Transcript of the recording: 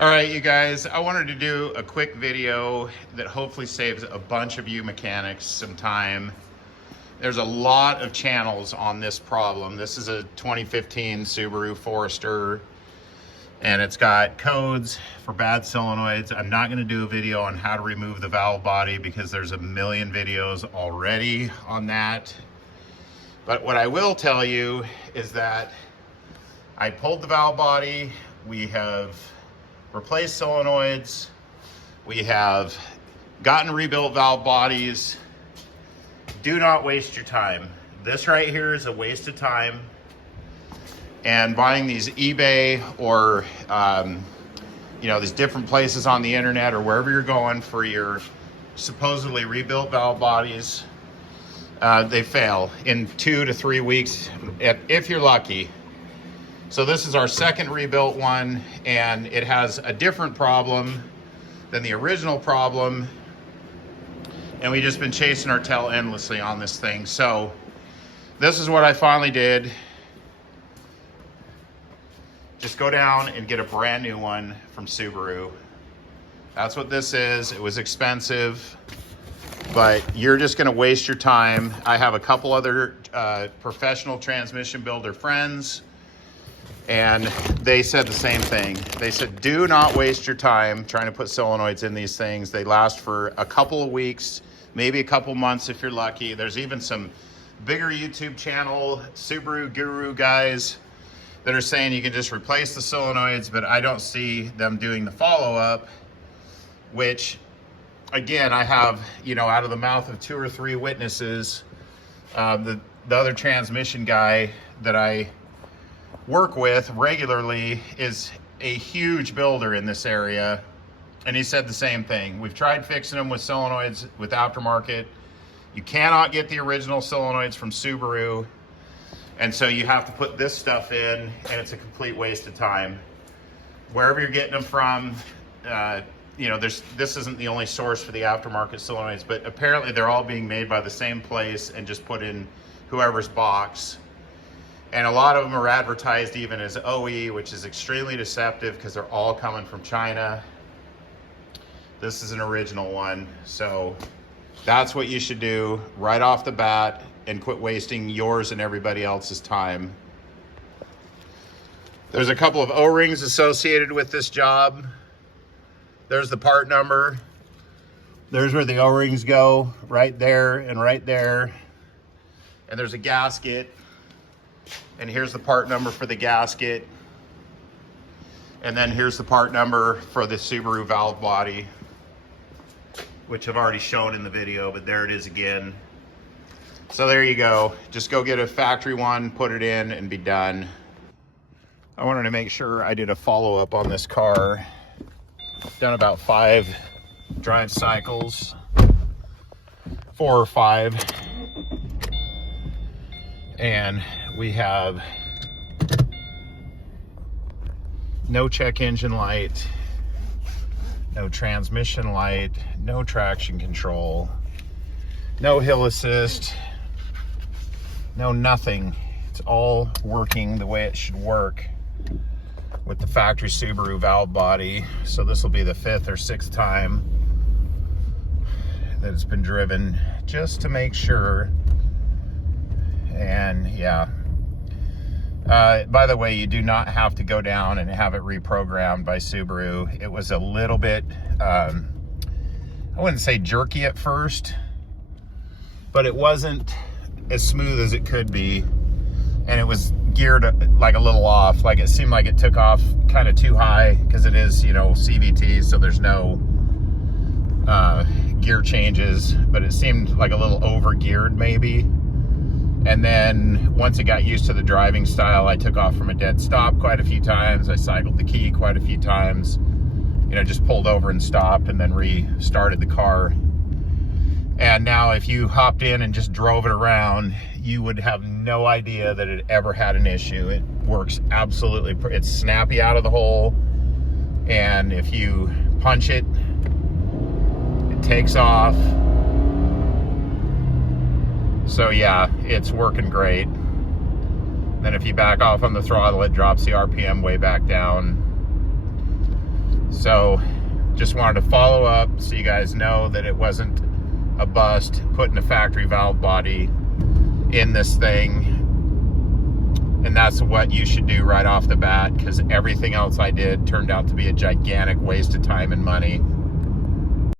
All right, you guys, I wanted to do a quick video that hopefully saves a bunch of you mechanics some time. There's a lot of channels on this problem. This is a 2015 Subaru Forester, and it's got codes for bad solenoids. I'm not gonna do a video on how to remove the valve body because there's a million videos already on that. But what I will tell you is that I pulled the valve body. We have replaced solenoids. We have gotten rebuilt valve bodies. Do not waste your time. This right here is a waste of time. And buying these eBay or these different places on the internet or wherever you're going for your supposedly rebuilt valve bodies, they fail in 2 to 3 weeks if you're lucky. So this is our second rebuilt one, and it has a different problem than the original problem. And we've just been chasing our tail endlessly on this thing. So this is what I finally did. Just go down and get a brand new one from Subaru. That's what this is. It was expensive, but you're just gonna waste your time. I have a couple other professional transmission builder friends, and they said the same thing. They said, do not waste your time trying to put solenoids in these things. They last for a couple of weeks, maybe a couple months if you're lucky. There's even some bigger YouTube channel, Subaru guru guys that are saying you can just replace the solenoids, but I don't see them doing the follow-up, which again, I have, out of the mouth of 2 or 3 witnesses, the other transmission guy that I work with regularly is a huge builder in this area, and he said the same thing. We've tried fixing them with solenoids with aftermarket. You cannot get the original solenoids from Subaru, and so you have to put this stuff in, and it's a complete waste of time. Wherever you're getting them from, this isn't the only source for the aftermarket solenoids, but apparently they're all being made by the same place and just put in whoever's box. And a lot of them are advertised even as OE, which is extremely deceptive because they're all coming from China. This is an original one. So that's what you should do right off the bat and quit wasting yours and everybody else's time. There's a couple of O-rings associated with this job. There's the part number. There's where the O-rings go, right there and right there. And there's a gasket. And here's the part number for the gasket. And then here's the part number for the Subaru valve body, which I've already shown in the video, but there it is again. So there you go. Just go get a factory one, put it in, and be done. I wanted to make sure I did a follow-up on this car. Done about 5 drive cycles, 4 or 5. And we have no check engine light, no transmission light, no traction control, no hill assist, no nothing. It's all working the way it should work with the factory Subaru valve body. So this will be the 5th or 6th time that it's been driven just to make sure. And yeah, by the way, you do not have to go down and have it reprogrammed by Subaru. It was a little bit, I wouldn't say jerky at first, but it wasn't as smooth as it could be. And it was geared like a little off. Like it seemed like it took off kind of too high because it is, CVT, so there's no gear changes, but it seemed like a little over geared maybe. And then once it got used to the driving style, I took off from a dead stop quite a few times. I cycled the key quite a few times, just pulled over and stopped and then restarted the car. And now if you hopped in and just drove it around, you would have no idea that it ever had an issue. It works absolutely, it's snappy out of the hole. And if you punch it, it takes off. So yeah, it's working great. Then if you back off on the throttle, it drops the RPM way back down. So just wanted to follow up so you guys know that it wasn't a bust putting a factory valve body in this thing. And that's what you should do right off the bat, because everything else I did turned out to be a gigantic waste of time and money.